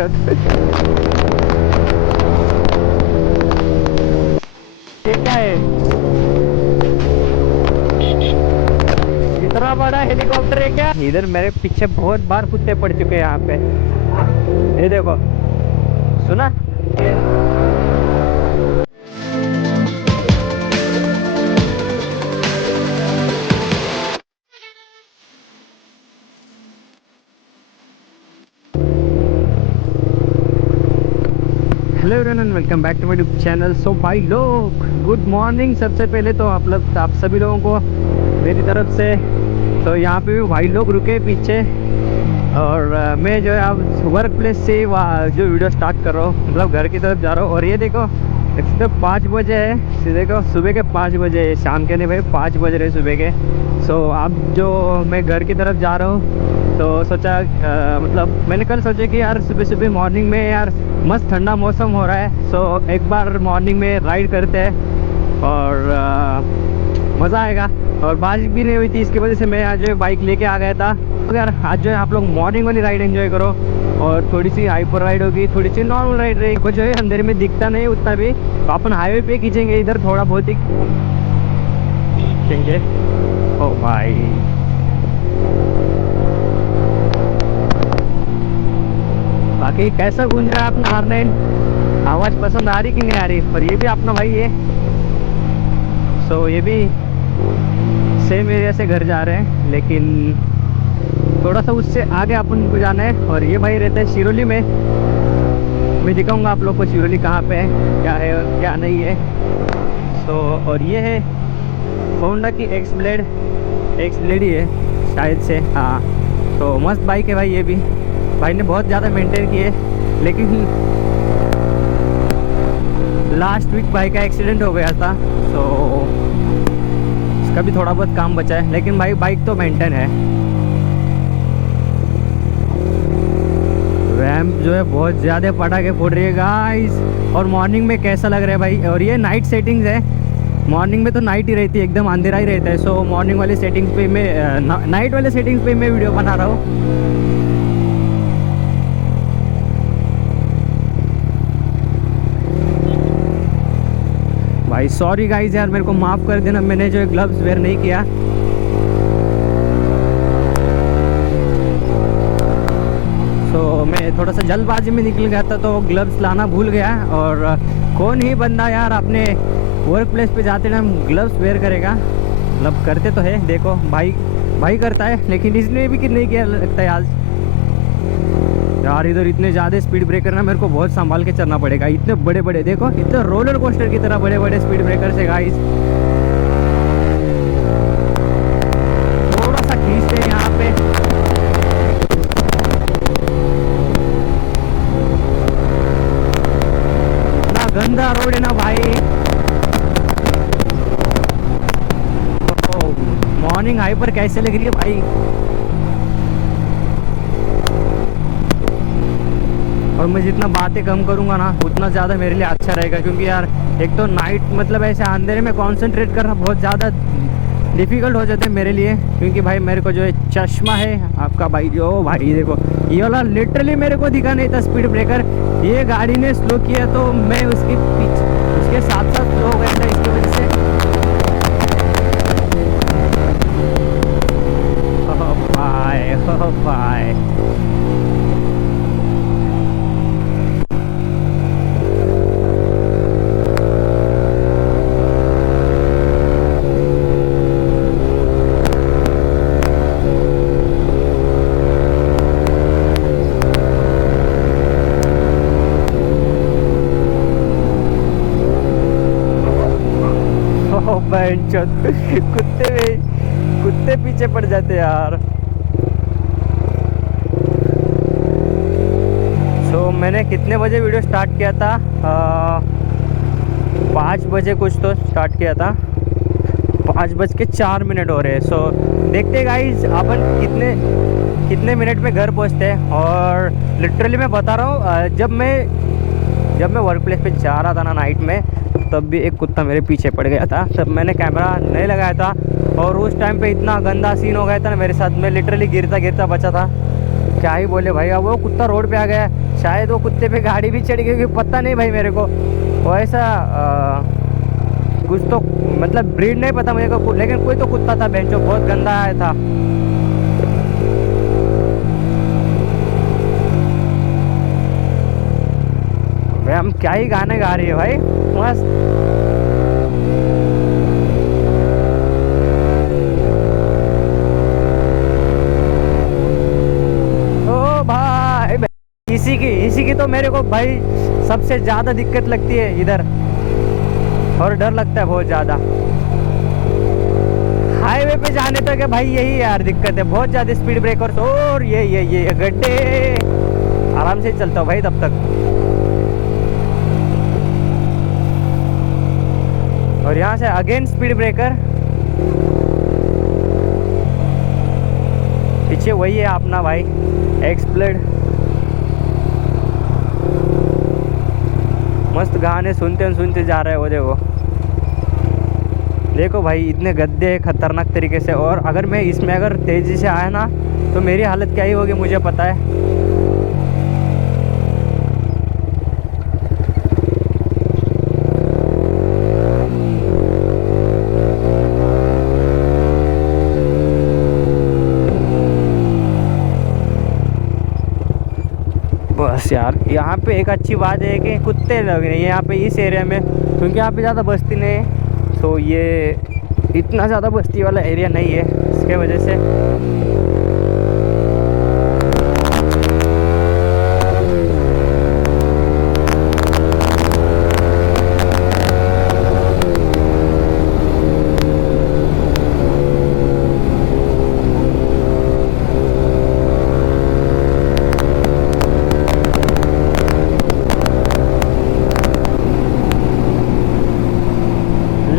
ये क्या है? इतना बड़ा हेलीकॉप्टर है क्या? इधर मेरे पीछे बहुत बार कुत्ते पड़ चुके हैं यहाँ पे। ये देखो, सुना? Hello everyone, welcome back to my YouTube channel. So भाई लोग, गुड मॉर्निंग। सबसे पहले तो आप सभी लोगों को मेरी तरफ से। तो यहाँ पे भी भाई लोग रुके पीछे, और मैं जो है अब वर्क प्लेस से जो वीडियो स्टार्ट कर रहा हूँ, मतलब घर की तरफ जा रहा हूँ। और ये देखो, तो 5 बजे है, देखो सुबह के 5 बजे, शाम के नहीं भाई, 5 बज रहे सुबह के। सो अब जो मैं घर की तरफ जा रहा हूँ, तो सोचा मतलब मैंने कल सोचा कि यार सुबह सुबह मॉर्निंग में यार मस्त ठंडा मौसम हो रहा है, सो एक बार मॉर्निंग में राइड करते हैं और मज़ा आएगा। और बारिश भी नहीं हुई थी, इसकी वजह से मैं आज जो है बाइक लेके आ गया था। तो यार आज जो है आप लोग मॉर्निंग वाली राइड एंजॉय करो, और थोड़ी सी हाइपर राइड होगी, थोड़ी सी नॉर्मल राइड रहेगी। कुछ जो है अंधेरे में दिखता नहीं उतना भी, तो अपन हाईवे पे खींचेंगे, इधर थोड़ा बहुत ही खींचेंगे। ओ भाई, बाकी कैसा गूंज रहा है अपना हॉर्न? आवाज़ पसंद आ रही कि नहीं आ रही? पर ये भी अपना भाई है, सो ये भी सेम एरिया से घर जा रहे हैं, लेकिन थोड़ा सा उससे आगे अपन को जाना है। और ये भाई रहते हैं शिरोली में। मैं दिखाऊंगा आप लोग को शिरोली कहाँ पे है, क्या है और क्या नहीं है। सो और ये है होंडा की एक्स ब्लेड ही है शायद से, हाँ। तो मस्त बाइक है भाई, ये भी भाई ने बहुत ज़्यादा मेंटेन की है। लेकिन लास्ट वीक बाइक का एक्सीडेंट हो गया था, तो इसका भी थोड़ा बहुत काम बचा है, लेकिन भाई बाइक तो मेंटेन है। रैम जो है बहुत ज़्यादा पटाखे फोड़ रही है गाइस। और मॉर्निंग में कैसा लग रहा है भाई? और ये नाइट सेटिंग्स है, मॉर्निंग में तो नाइट ही रहती है, एकदम अंधेरा ही रहता है। सो मॉर्निंग वाली सेटिंग्स पे मैं नाइट वाले सेटिंग्स पे मैं वीडियो बना रहा हूँ। भाई सॉरी गाइस यार, मेरे को माफ़ कर देना, मैंने जो ग्लव्स वेयर नहीं किया। तो मैं थोड़ा सा जल्दबाजी में निकल गया था, तो ग्लव्स लाना भूल गया। और कौन ही बंदा यार अपने वर्क प्लेस पे जाते टाइम ग्लव्स वेयर करेगा? मतलब करते तो है, देखो भाई करता है, लेकिन इसने भी कि नहीं किया लगता है आज। यार इधर इतने ज़्यादा स्पीड ब्रेकर ना, मेरे को बहुत संभाल के चलना पड़ेगा। इतने बड़े बड़े, देखो इतने रोलर कोस्टर की तरह बड़े बड़े स्पीड ब्रेकर से गाइस। थोड़ा सा खींचते हैं यहाँ पे। इतना गंदा रोड है ना भाई। मॉर्निंग हाइपर कैसे लग रही है भाई? और मैं जितना बातें कम करूँगा ना, उतना ज़्यादा मेरे लिए अच्छा रहेगा, क्योंकि यार एक तो नाइट मतलब ऐसे अंधेरे में कंसंट्रेट करना बहुत ज़्यादा डिफ़िकल्ट हो जाता है मेरे लिए। क्योंकि भाई मेरे को जो है चश्मा है आपका भाई, जो भाई देखो ये वाला लिटरली मेरे को दिखा नहीं था स्पीड ब्रेकर। ये गाड़ी ने स्लो किया तो मैं उसके पीछे, उसके साथ साथ स्लो हो गया था, इसकी वजह से। बाय कुत्ते पीछे पड़ जाते यार। सो मैंने कितने बजे वीडियो स्टार्ट किया था? 5 बजे कुछ तो स्टार्ट किया था। 5:04 हो रहे हैं। सो देखते गाइज अपन कितने मिनट में घर पहुंचते हैं। और लिटरली मैं बता रहा हूँ, जब मैं वर्क प्लेस पे जा रहा था ना नाइट में, तब भी एक कुत्ता मेरे पीछे पड़ गया था। तब मैंने कैमरा नहीं लगाया था, और उस टाइम पे इतना गंदा सीन हो गया था ना मेरे साथ, मैं लिटरली गिरता गिरता बचा था। क्या ही बोले भाई। अब वो कुत्ता रोड पे आ गया, शायद वो कुत्ते पे गाड़ी भी चढ़ गई, क्योंकि पता नहीं भाई मेरे को वो ऐसा कुछ तो मतलब ब्रीड नहीं पता मुझे को, लेकिन कोई तो कुत्ता था बेंचो, बहुत गंदा आया था। भाई हम क्या ही गाने गा रही है भाई, मस्त। ओ भाई इसी की तो मेरे को भाई सबसे ज्यादा दिक्कत लगती है इधर, और डर लगता है बहुत ज्यादा हाईवे पे जाने तक है भाई। यही यार दिक्कत है, बहुत ज्यादा स्पीड ब्रेकर्स और ये गड्ढे। आराम से चलता हूँ भाई तब तक। और यहाँ से अगेन स्पीड ब्रेकर, पीछे वही है अपना भाई एक्सप्लेड। मस्त गाने सुनते जा रहे हो। देखो भाई इतने गड्ढे हैं खतरनाक तरीके से, और अगर मैं इसमें अगर तेजी से आया ना तो मेरी हालत क्या ही होगी मुझे पता है। बस यार यहाँ पे एक अच्छी बात है कि कुत्ते लग रहे हैं यहाँ पे इस एरिया में, क्योंकि यहाँ पे ज़्यादा बस्ती नहीं है, तो ये इतना ज़्यादा बस्ती वाला एरिया नहीं है, इसके वजह से।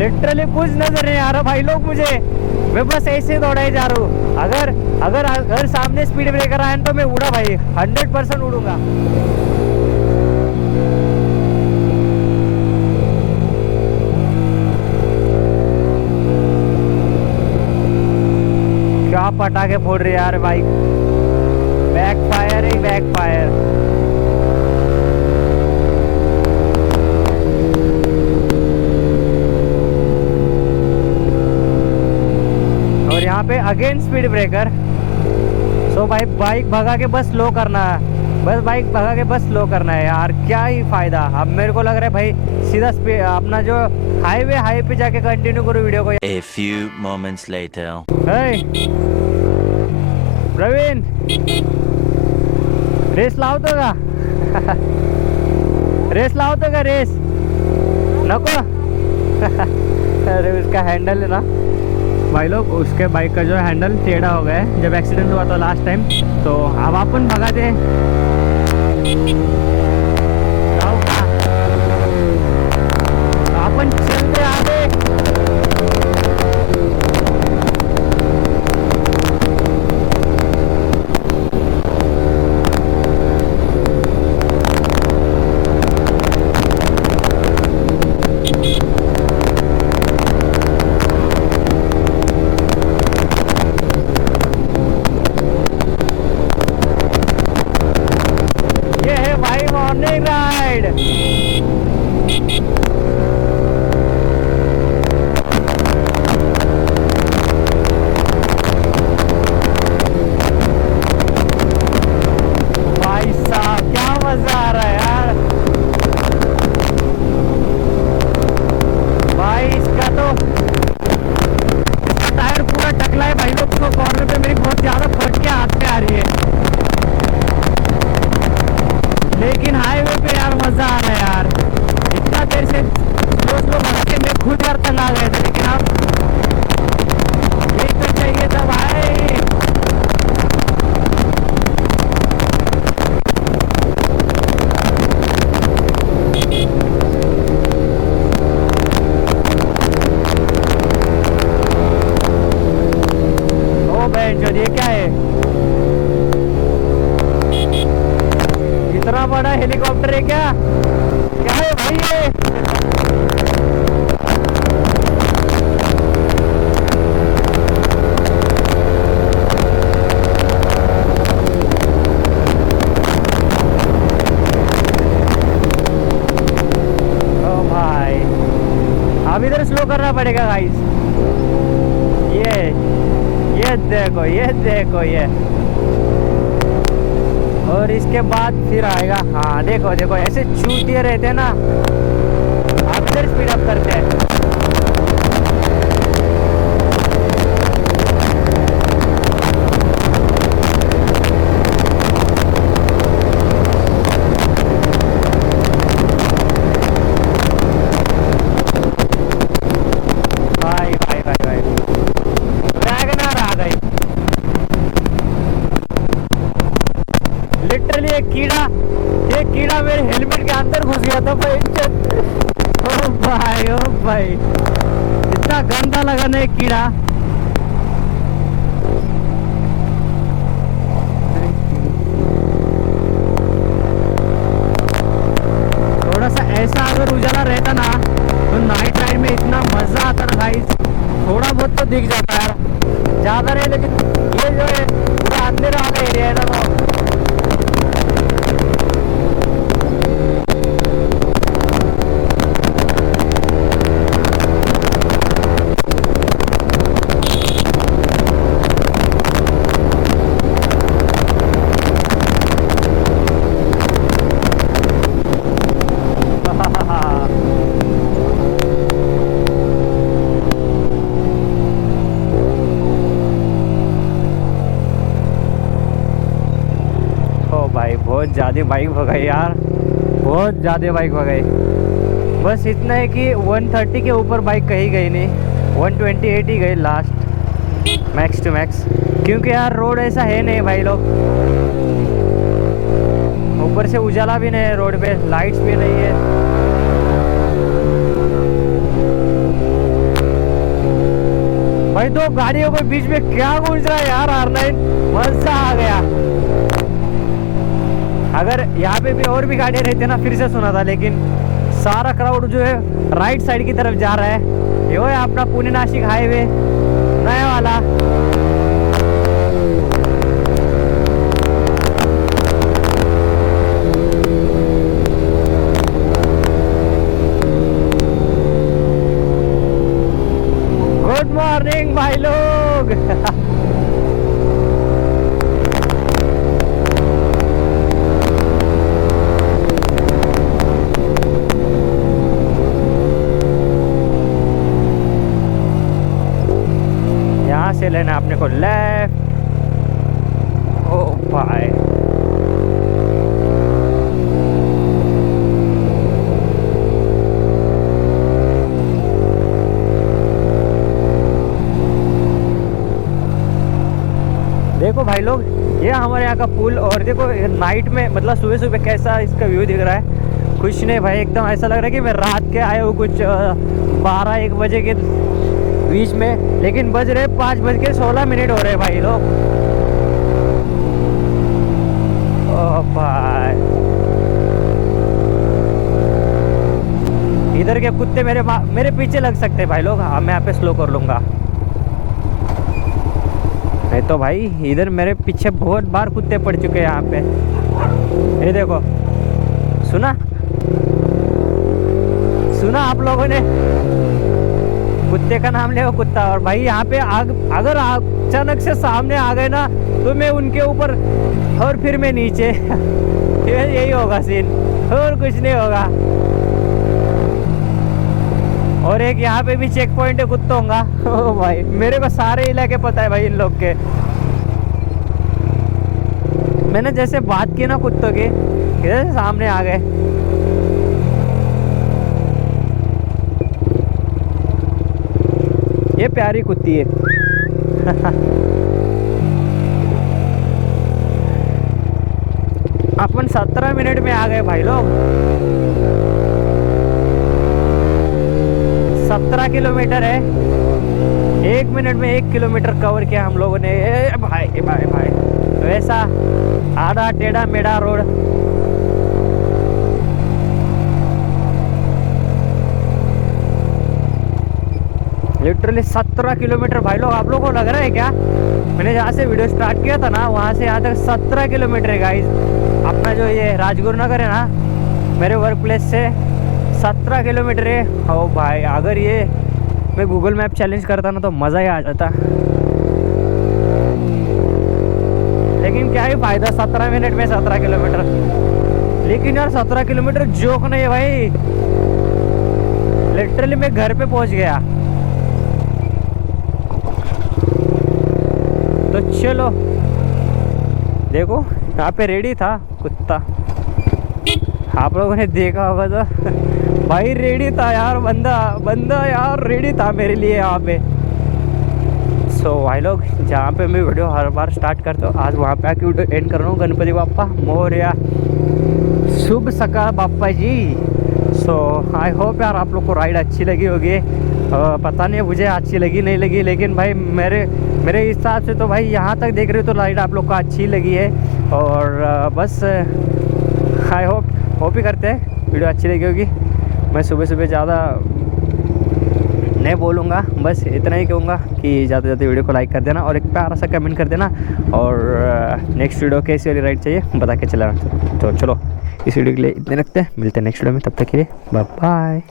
लिटरली कुछ नजर नहीं आ रहा भाई लोग मुझे, मैं बस ऐसे दौड़ा ही जा रहा हूँ। अगर सामने स्पीड ब्रेकर आए तो मैं उड़ा भाई, 100% उड़ूंगा। क्या पटाखे फोड़ रहे यार बाइक, बैकफायर ही बैकफायर। और यहाँ पे अगेन स्पीड ब्रेकर। सो भाई बाइक भगा के बस स्लो करना है, बस बाइक भगा के बस स्लो करना है यार, क्या ही फायदा। अब मेरे को लग रहा है भाई सीधा अपना जो हाईवे पे जाके कंटिन्यू करो वीडियो को। A few moments later. Hey, Praveen race लावतो का? रेस लावतो का रेस? नको? अरे उसका हैंडल है ना भाई लोग, उसके बाइक का जो हैंडल टेढ़ा हो गया है जब एक्सीडेंट हुआ था लास्ट टाइम, तो अब अपन भगाते हैं। अपन चलते आगे। Morning ride. भाई साहब क्या मजा आ रहा है यार, भाई इसका तो टायर पूरा टकला है भाई लोग, तो कॉर्नर पे मेरी बहुत ज्यादा फट के हाथ में आ रही है, लेकिन हाईवे पे यार मजा आ रहा है यार। इतना देर से स्लो भगा के मैं खुद यार तंग आ गए थे, लेकिन अब यही तो चाहिए था भाई। ओ बेंचो ये क्या है, इतना बड़ा हेलीकॉप्टर है क्या? क्या है भाई ये? चलेगा गाइस। ये देखो, ये देखो, ये। और इसके बाद फिर आएगा, हाँ देखो देखो, ऐसे चूतिए रहते हैं ना, आप इधर स्पीड अप करते हैं। भाई भाई भाई भाई, वैगनर आ गई। लिटरली एक कीड़ा मेरे हेलमेट के अंदर घुस गया था भाई। ओ भाई, ओ भाई, इतना गंदा लगा ना एक कीड़ा। थोड़ा सा ऐसा अगर उजाला रहता ना तो नाइट राइड में इतना मजा आता ना गाइस। थोड़ा बहुत तो दिख जाता यार, ज्यादा नहीं, लेकिन ये जो है पूरा अंधेरा वाला एरिया है ना, वो भाई बहुत ज़्यादा बाइक भगाई यार, बहुत ज़्यादा बाइक भगाई। बस इतना है कि 130 के ऊपर बाइक कहीं गई नहीं, 128 ही गई लास्ट, मैक्स टू मैक्स। क्योंकि यार रोड ऐसा है नहीं भाई लोग, ऊपर से उजाला भी नहीं है रोड पे, लाइट्स भी नहीं है। भाई दो गाड़ियों के बीच में क्या गूंज रहा है यार, R9, मजा आ गया। अगर यहाँ पे भी और भी गाड़ियाँ रहती ना फिर से सुना था, लेकिन सारा क्राउड जो है राइट साइड की तरफ जा रहा है। ये है अपना पुणे नासिक हाईवे नया वाला। गुड मॉर्निंग भाई लोग। से लेना आपने को लेफ्ट। ओ भाई, देखो भाई लोग, ये हमारे यहाँ का पुल। और देखो नाइट में, मतलब सुबह सुबह कैसा इसका व्यू दिख रहा है। कुछ नहीं भाई, एकदम ऐसा लग रहा है कि मैं रात के आया हूँ कुछ 12-1 बजे के बीच में, लेकिन बज रहे 5:16 हो रहे भाई लोग। ओ भाई, इधर के कुत्ते मेरे पीछे लग सकते हैं भाई लोग। हाँ, मैं यहाँ पे स्लो कर लूंगा, नहीं तो भाई इधर मेरे पीछे बहुत बार कुत्ते पड़ चुके हैं यहाँ पे। ये देखो, सुना आप लोगों ने, कुत्ते का नाम ले, वो कुत्ता। और भाई यहाँ पे अगर अचानक से सामने आ गए ना तो मैं उनके ऊपर और फिर मैं नीचे। यही होगा सीन, और कुछ नहीं होगा। और एक यहाँ पे भी चेक पॉइंट है कुत्तों का। ओ भाई, मेरे को सारे इलाके पता है भाई इन लोग के। मैंने जैसे बात की ना कुत्तों की, इधर से सामने आ गए। ये प्यारी कुत्ती है। अपन 17 मिनट में आ गए भाई लोग। 17 किलोमीटर है, 1 मिनट में 1 किलोमीटर कवर किया हम लोगों ने। भाई भाई भाई, वैसा आधा टेढ़ा मेढ़ा रोड। लिटरली 17 किलोमीटर भाई लोग। आप लोगों को लग रहा है क्या? मैंने जहाँ से वीडियो स्टार्ट किया था ना, वहाँ से यहाँ तक 17 किलोमीटर है गाइज। अपना जो ये राजगुरु नगर है ना, मेरे वर्क प्लेस से 17 किलोमीटर है। ओ भाई, अगर ये मैं गूगल मैप चैलेंज करता ना तो मज़ा ही आ जाता। लेकिन क्या ही फ़ायदा 17 मिनट में 17 किलोमीटर। लेकिन यार 17 किलोमीटर जोक नहीं है भाई, लिटरली मैं घर पे पहुंच गया। तो चलो देखो, यहाँ पे रेडी था कुत्ता, आप लोगों ने देखा होगा तो भाई रेडी था यार, बंदा यार रेडी था मेरे लिए यहाँ पे। सो भाई लोग, जहाँ पे मैं वीडियो हर बार स्टार्ट करता हूँ, आज वहाँ पे आके वीडियो एंड कर रहा हूँ। गणपति बाप्पा मोरया, शुभ सकाल बाप्पा जी। सो आई होप यार आप लोग को राइड अच्छी लगी होगी। पता नहीं मुझे अच्छी लगी नहीं लगी, लेकिन भाई मेरे हिसाब से तो भाई यहाँ तक देख रहे हो तो राइड आप लोग को अच्छी लगी है। और बस आई होप ही करते हैं वीडियो अच्छी लगी होगी। मैं सुबह ज़्यादा नहीं बोलूँगा, बस इतना ही कहूँगा कि ज़्यादा से ज़्यादा वीडियो को लाइक कर देना और एक प्यारा सा कमेंट कर देना। और नेक्स्ट वीडियो कैसी वाली राइड चाहिए बता के चला। तो चलो इस वीडियो के लिए इतने रखते हैं, मिलते हैं नेक्स्ट वीडियो में, तब तक के लिए bye bye,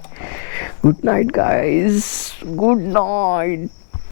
good night guys, good night.